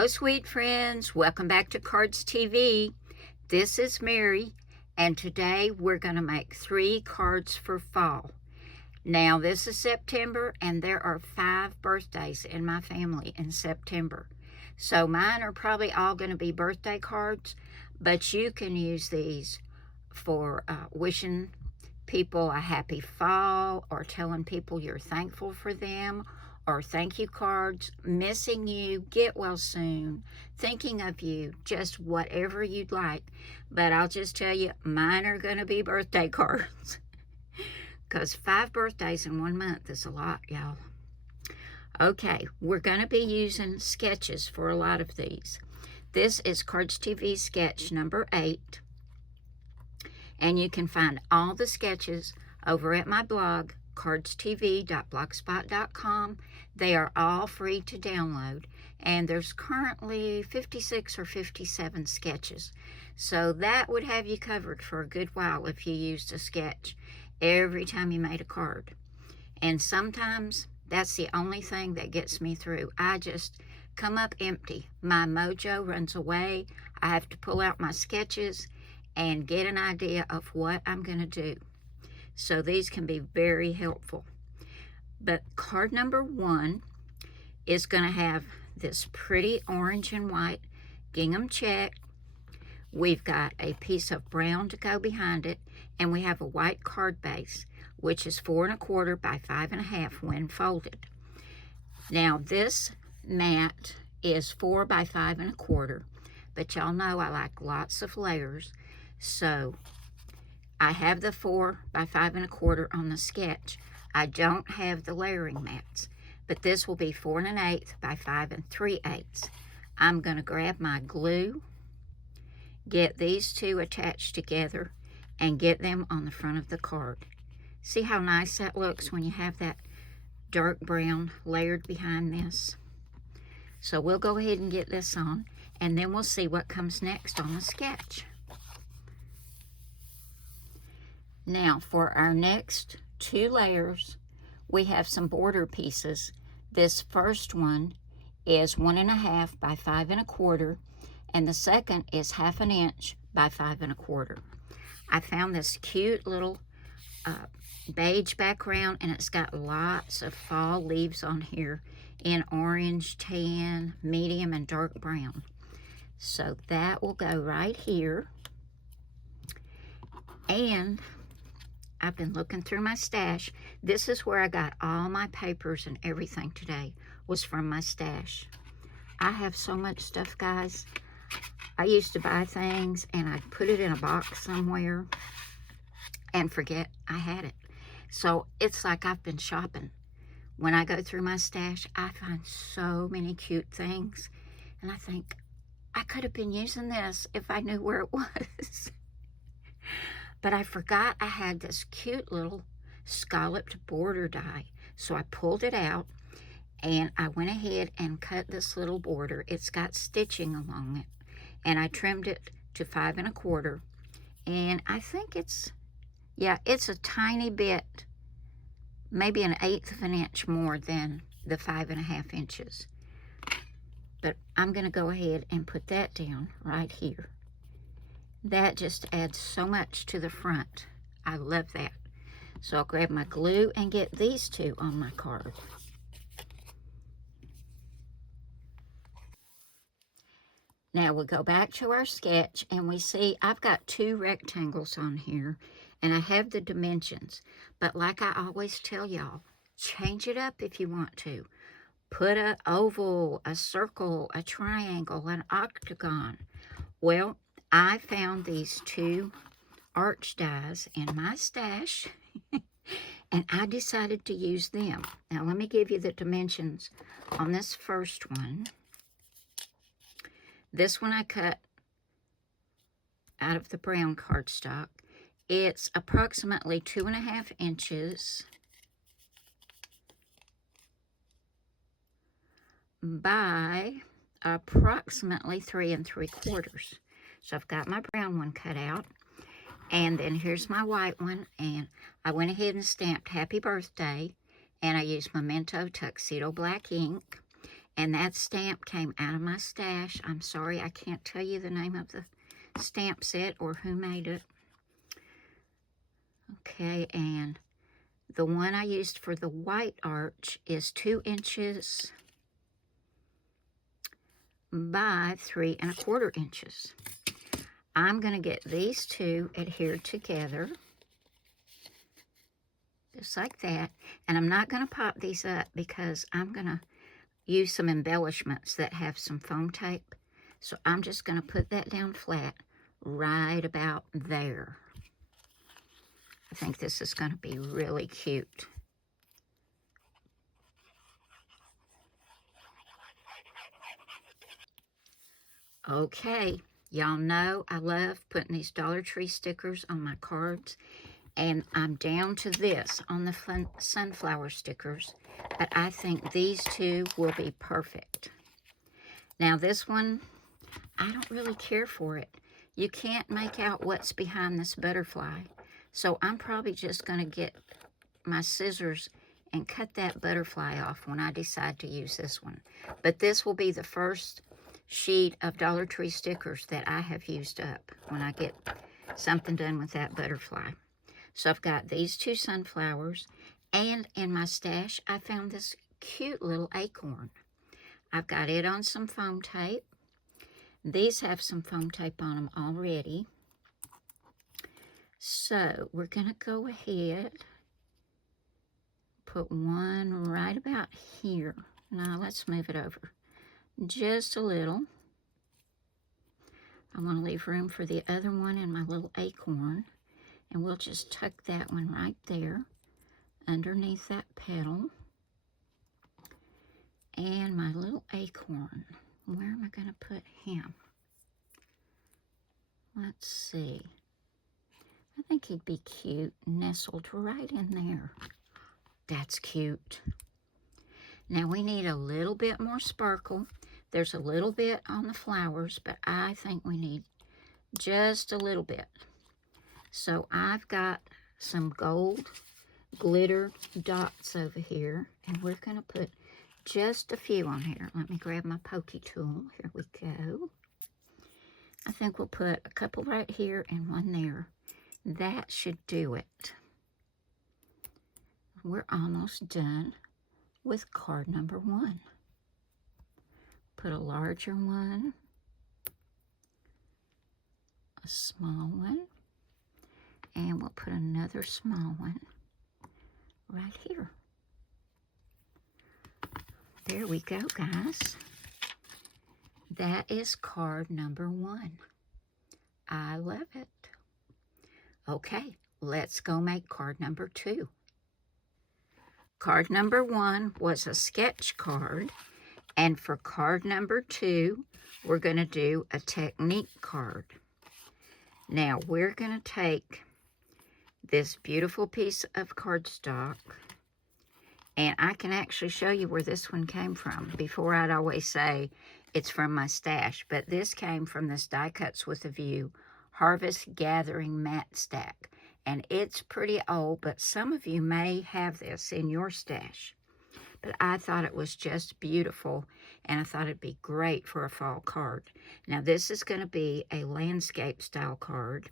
Hello, sweet friends. Welcome back to Cardz TV. This is Mary, and today we're going to make 3 cards for fall. Now, this is September, and there are 5 birthdays in my family in September. So mine are probably all going to be birthday cards, but you can use these for wishing people a happy fall, or telling people you're thankful for them, or thank you cards, missing you, get well soon, thinking of you, just whatever you'd like. But I'll just tell you, mine are going to be birthday cards. Because 5 birthdays in 1 month is a lot, y'all. Okay, we're going to be using sketches for a lot of these. This is Cardz TV sketch number 8. And you can find all the sketches over at my blog, cardztv.blogspot.com. They are all free to download, and there's currently 56 or 57 sketches. So that would have you covered for a good while if you used a sketch every time you made a card. And sometimes that's the only thing that gets me through. I just come up empty. My mojo runs away. I have to pull out my sketches and get an idea of what I'm going to do. So these can be very helpful. But card number 1 is going to have this pretty orange and white gingham check. We've got a piece of brown to go behind it, and we have a white card base, which is 4 1/4 by 5 1/2 when folded. Now this mat is 4 by 5 1/4, but y'all know I like lots of layers, so I have the 4 by 5 1/4 on the sketch. I don't have the layering mats, but this will be 4 1/8 by 5 3/8. I'm going to grab my glue, get these two attached together, and get them on the front of the card. See how nice that looks when you have that dark brown layered behind this? So we'll go ahead and get this on, and then we'll see what comes next on the sketch. Now for our next 2 layers, we have some border pieces. This first one is 1 1/2 by 5 1/4, and the second is 1/2 inch by 5 1/4. I found this cute little beige background, and it's got lots of fall leaves on here in orange, tan, medium, and dark brown. So that will go right here. And I've been looking through my stash. This is where I got all my papers and everything today, was from my stash. I have so much stuff, guys. I used to buy things and I'd put it in a box somewhere and forget I had it. So it's like I've been shopping. When I go through my stash, I find so many cute things. And I think, I could have been using this if I knew where it was. But I forgot I had this cute little scalloped border die. So I pulled it out, and I went ahead and cut this little border. It's got stitching along it. And I trimmed it to 5 1/4. And I think it's a tiny bit, maybe 1/8 of an inch more than the 5 1/2 inches. But I'm going to go ahead and put that down right here. That just adds so much to the front. I love that. So I'll grab my glue and get these 2 on my card. Now we'll go back to our sketch, and we see I've got 2 rectangles on here, and I have the dimensions. But like I always tell y'all, change it up if you want to. Put an oval, a circle, a triangle, an octagon. Well, I found these 2 arch dies in my stash, and I decided to use them. Now, let me give you the dimensions on this first one. This one I cut out of the brown cardstock. It's approximately 2 1/2 inches by approximately 3 3/4. So I've got my brown one cut out, and then here's my white one, and I went ahead and stamped Happy Birthday, and I used Memento Tuxedo Black ink, And that stamp came out of my stash. I'm sorry, I can't tell you the name of the stamp set or who made it. Okay, and the one I used for the white arch is 2 inches by 3¼ inches. I'm going to get these two adhered together, just like that. And I'm not going to pop these up because I'm going to use some embellishments that have some foam tape. So I'm just going to put that down flat right about there. I think this is going to be really cute. Okay, y'all know I love putting these Dollar Tree stickers on my cards, and I'm down to this on the sunflower stickers, but I think these two will be perfect. Now this one, I don't really care for it. You can't make out what's behind this butterfly, so I'm probably just going to get my scissors and cut that butterfly off when I decide to use this one. But this will be the first sheet of Dollar Tree stickers that I have used up when I get something done with that butterfly. So I've got these two sunflowers, and in my stash I found this cute little acorn. I've got it on some foam tape. These have some foam tape on them already. So we're going to go ahead, put one right about here. Now let's move it over just a little. I want to leave room for the other one and my little acorn. And we'll just tuck that one right there underneath that petal. And my little acorn, where am I going to put him? Let's see. I think he'd be cute, nestled right in there. That's cute. Now we need a little bit more sparkle. There's a little bit on the flowers, but I think we need just a little bit. So I've got some gold glitter dots over here, and we're going to put just a few on here. Let me grab my pokey tool. Here we go. I think we'll put a couple right here and one there. That should do it. We're almost done with card number 1. Put a larger one, a small one, and we'll put another small one right here. There we go, guys. That is card number 1. I love it. Okay, let's go make card number 2. Card number 1 was a sketch card, and for card number 2, we're going to do a technique card. Now, we're going to take this beautiful piece of cardstock, and I can actually show you where this one came from. Before, I'd always say it's from my stash, but this came from this Die Cuts with a View Harvest Gathering Matte Stack. And it's pretty old, but some of you may have this in your stash. But I thought it was just beautiful, and I thought it'd be great for a fall card. Now, this is going to be a landscape style card,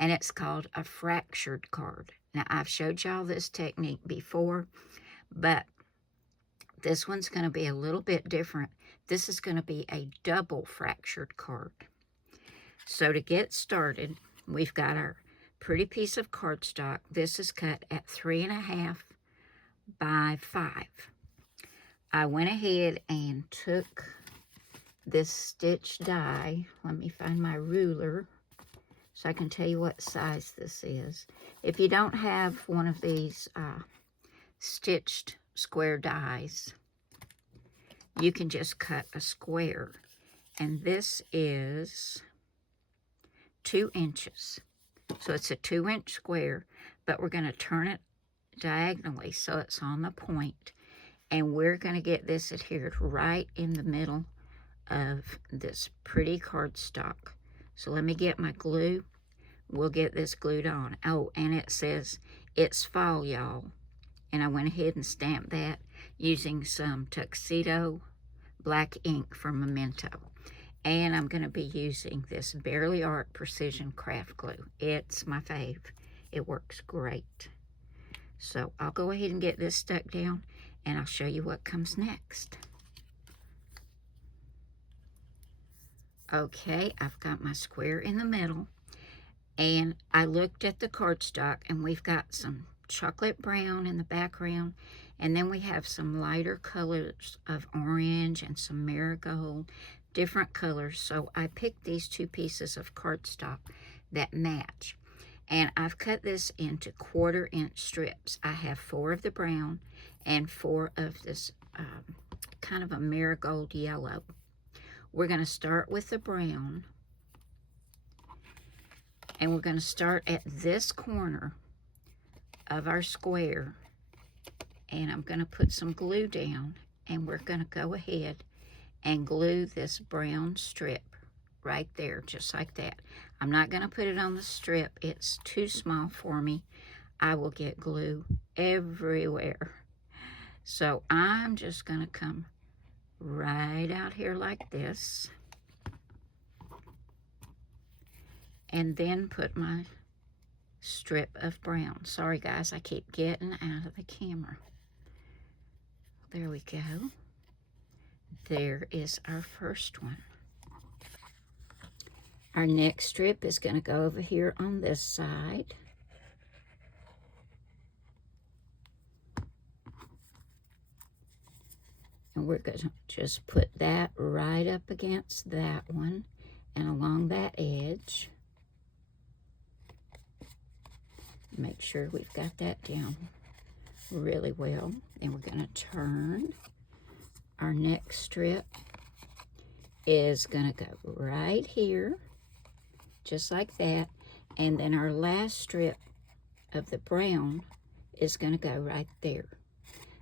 and it's called a fractured card. Now, I've showed y'all this technique before, but this one's going to be a little bit different. This is going to be a double fractured card. So to get started, we've got our pretty piece of cardstock. This is cut at 3½ by 5. I went ahead and took this stitch die. Let me find my ruler so I can tell you what size this is. If you don't have one of these stitched square dies, you can just cut a square. And this is 2 inches. So it's a 2-inch square, but we're going to turn it diagonally so it's on the point. And we're going to get this adhered right in the middle of this pretty cardstock. So let me get my glue. We'll get this glued on. Oh, and it says, "It's fall, y'all." And I went ahead and stamped that using some tuxedo black ink from Memento. And I'm going to be using this Barely Art Precision Craft Glue. It's my fave. It works great. So I'll go ahead and get this stuck down, and I'll show you what comes next. Okay, I've got my square in the middle, and I looked at the cardstock, and we've got some chocolate brown in the background, and then we have some lighter colors of orange and some marigold, different colors. So I picked these two pieces of cardstock that match, and I've cut this into 1/4-inch strips. I have 4 of the brown and 4 of this kind of a marigold yellow. We're going to start with the brown, and we're going to start at this corner of our square, and I'm going to put some glue down, and we're going to go ahead and glue this brown strip right there, just like that. I'm not going to put it on the strip. It's too small for me. I will get glue everywhere. So I'm just going to come right out here like this, and then put my strip of brown. Sorry guys, I keep getting out of the camera. There we go. There is our first one. Our next strip is going to go over here on this side. And we're going to just put that right up against that one and along that edge. Make sure we've got that down really well. Then we're going to turn. Our next strip is going to go right here, just like that. And then our last strip of the brown is going to go right there.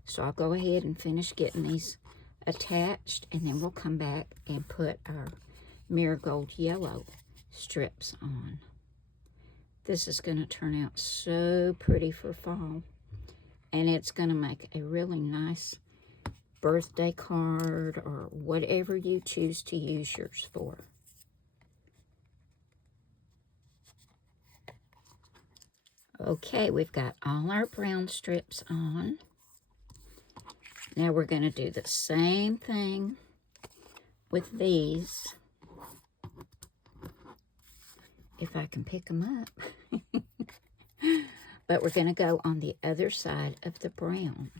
So I'll go ahead and finish getting these attached, and then we'll come back and put our marigold yellow strips on. This is going to turn out so pretty for fall, and it's going to make a really nice birthday card or whatever you choose to use yours for. Okay, we've got all our brown strips on. Now we're going to do the same thing with these, if I can pick them up. But we're going to go on the other side of the brown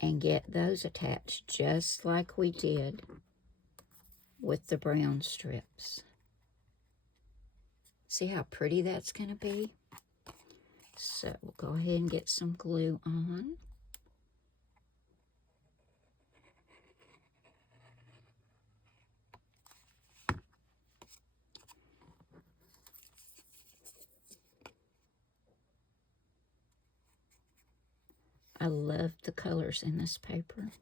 and get those attached just like we did with the brown strips. See how pretty that's going to be? So we'll go ahead and get some glue on. I love the colors in this paper.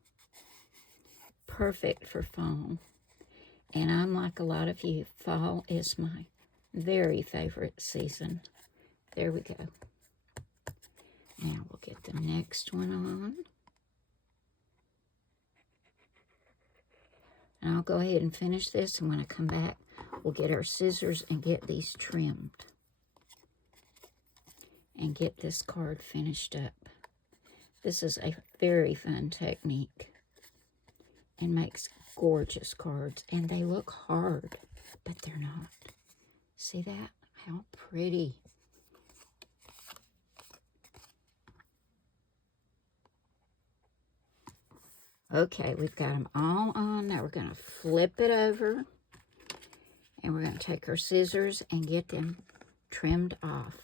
Perfect for fall. And I'm like a lot of you, fall is my very favorite season. There we go. Now we'll get the next one on. And I'll go ahead and finish this, and when I come back, we'll get our scissors and get these trimmed. And get this card finished up. This is a very fun technique and makes gorgeous cards. And they look hard, but they're not. See that? How pretty. Okay, we've got them all on. Now we're going to flip it over. And we're going to take our scissors and get them trimmed off.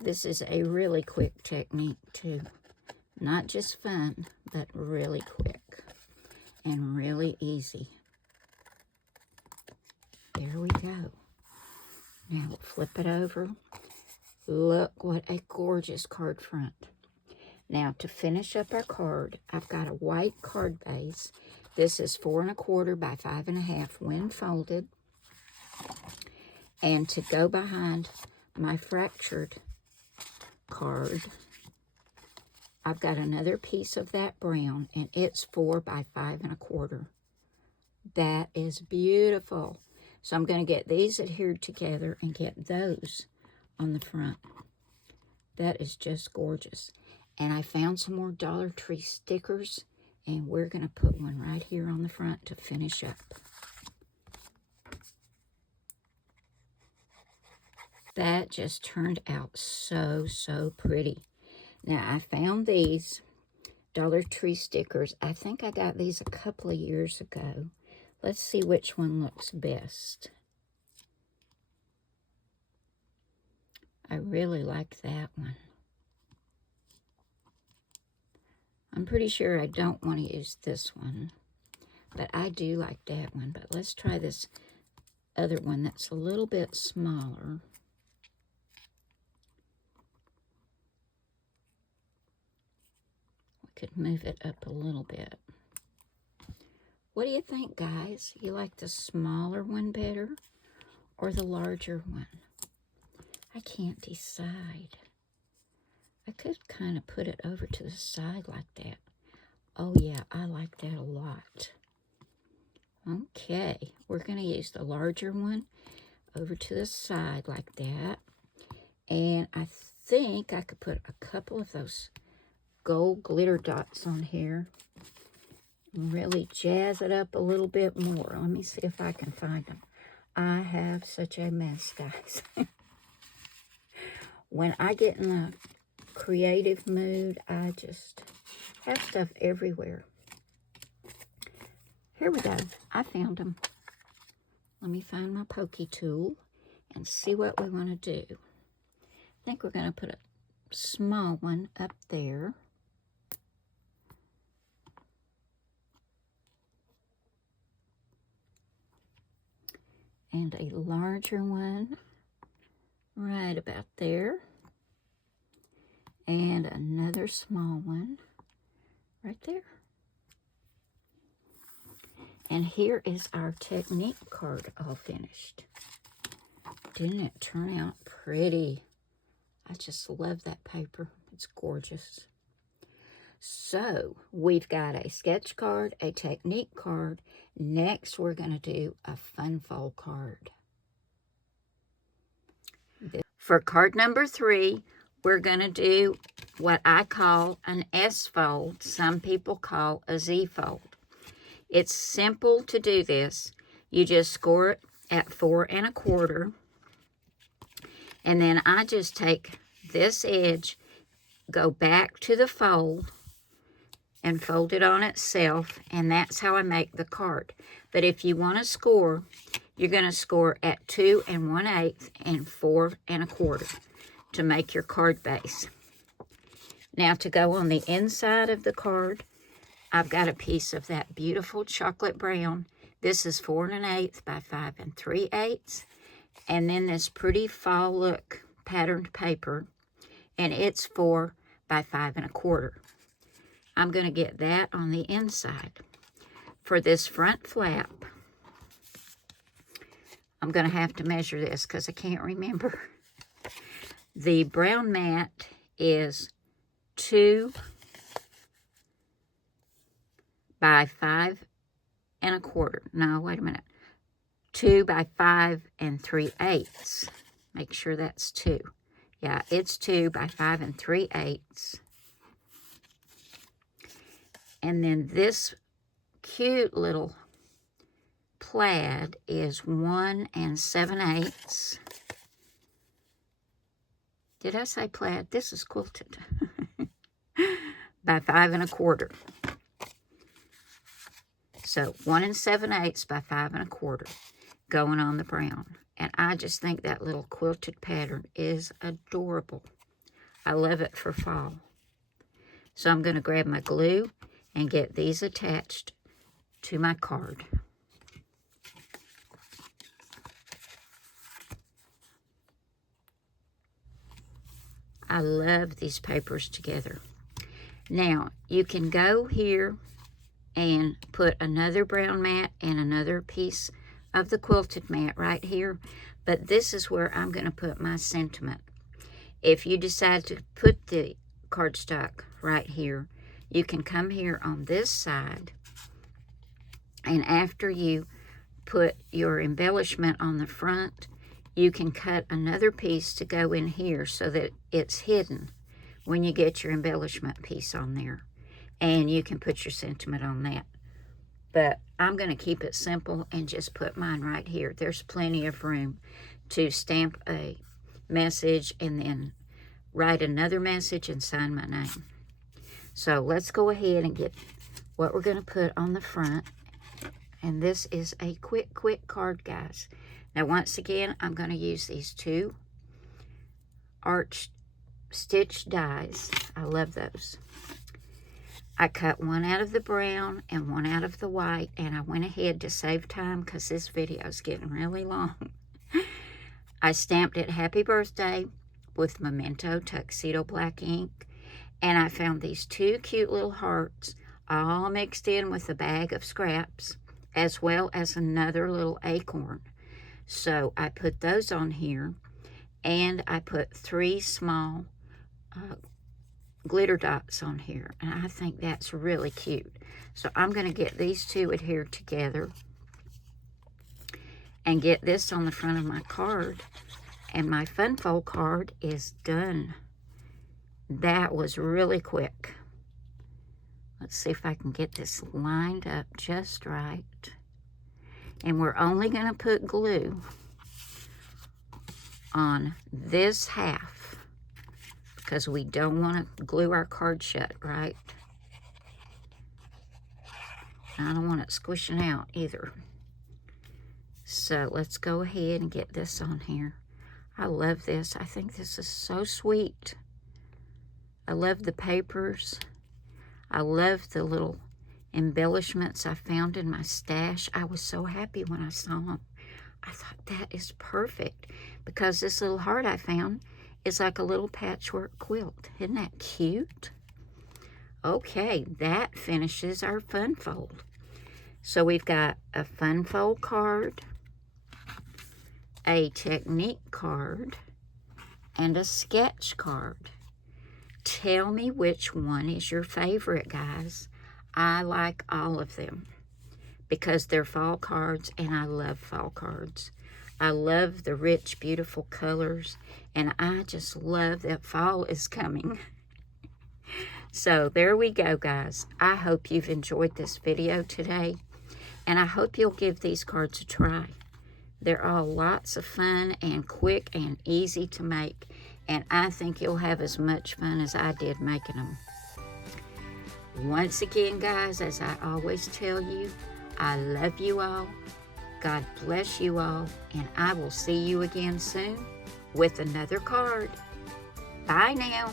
This is a really quick technique too. Not just fun, but really quick and really easy. There we go. Now we'll flip it over. Look what a gorgeous card front. Now to finish up our card, I've got a white card base. This is 4 1/4 by 5 1/2 when folded. And to go behind my fractured card, I've got another piece of that brown, and it's 4 by 5 1/4. That is beautiful. So I'm going to get these adhered together and get those on the front. That is just gorgeous. And I found some more Dollar Tree stickers, and we're going to put one right here on the front to finish up. That just turned out so, so pretty. Now, I found these Dollar Tree stickers. I think I got these a couple of years ago. Let's see which one looks best. I really like that one. I'm pretty sure I don't want to use this one, but I do like that one. But let's try this other one that's a little bit smaller. We could move it up a little bit. What do you think, guys? You like the smaller one better or the larger one? I can't decide. I could kind of put it over to the side like that. Oh yeah, I like that a lot. Okay, we're going to use the larger one over to the side like that. And I think I could put a couple of those gold glitter dots on here. Really jazz it up a little bit more. Let me see if I can find them. I have such a mess, guys. When I get in the creative mood, I just have stuff everywhere. Here we go. I found them. Let me find my pokey tool and see what we want to do. I think we're going to put a small one up there. And a larger one right about there. And another small one right there. And here is our technique card all finished. Didn't it turn out pretty? I just love that paper. It's gorgeous. So we've got a sketch card, a technique card. Next, we're going to do a fun fold card. For card number 3, we're going to do what I call an S fold. Some people call a Z fold. It's simple to do this. You just score it at 4 1/4. And then I just take this edge, go back to the fold, and fold it on itself, and that's how I make the card. But if you want to score, you're going to score at 2 1/8 and 4 1/4 to make your card base. Now to go on the inside of the card, I've got a piece of that beautiful chocolate brown. This is 4 1/8 by 5 3/8. And then this pretty fall look patterned paper, and it's 4 by 5 1/4. I'm going to get that on the inside. For this front flap, I'm going to have to measure this because I can't remember. The brown mat is 2 by 5 1/4. No, wait a minute. 2 by 5 3/8. Make sure that's 2. Yeah, it's 2 by 5 3/8. And then this cute little plaid is 1 7/8. Did I say plaid? This is quilted. By 5 1/4. So 1 7/8 by 5 1/4 going on the brown. And I just think that little quilted pattern is adorable. I love it for fall. So I'm going to grab my glue and get these attached to my card. I love these papers together. Now, you can go here and put another brown mat and another piece of the quilted mat right here, but this is where I'm going to put my sentiment. If you decide to put the cardstock right here, you can come here on this side, and after you put your embellishment on the front, you can cut another piece to go in here so that it's hidden when you get your embellishment piece on there. And you can put your sentiment on that. But I'm going to keep it simple and just put mine right here. There's plenty of room to stamp a message and then write another message and sign my name. So let's go ahead and get what we're going to put on the front. And this is a quick card, guys. Now, once again, I'm going to use these two arch stitch dies. I love those. I cut one out of the brown and one out of the white, and I went ahead to save time because this video is getting really long. I stamped it Happy Birthday with Memento Tuxedo Black ink, and I found these two cute little hearts all mixed in with a bag of scraps, as well as another little acorn. So I put those on here, and I put 3 small glitter dots on here, and I think that's really cute. So I'm going to get these two adhered together and get this on the front of my card, and my fun fold card is done. That was really quick. Let's see if I can get this lined up just right. And we're only going to put glue on this half because we don't want to glue our card shut, right? I don't want it squishing out either. So let's go ahead and get this on here. I love this. I think this is so sweet. I love the papers. I love the little embellishments I found in my stash. I was so happy when I saw them. I thought that is perfect because this little heart I found is like a little patchwork quilt. Isn't that cute? Okay, that finishes our fun fold. So we've got a fun fold card, a technique card, and a sketch card. Tell me which one is your favorite, guys. I like all of them because they're fall cards, and I love fall cards. I love the rich, beautiful colors, and I just love that fall is coming. So there we go, guys. I hope you've enjoyed this video today, and I hope you'll give these cards a try. They're all lots of fun and quick and easy to make, and I think you'll have as much fun as I did making them. Once again, guys, as I always tell you, I love you all. God bless you all, and I will see you again soon with another card. Bye now.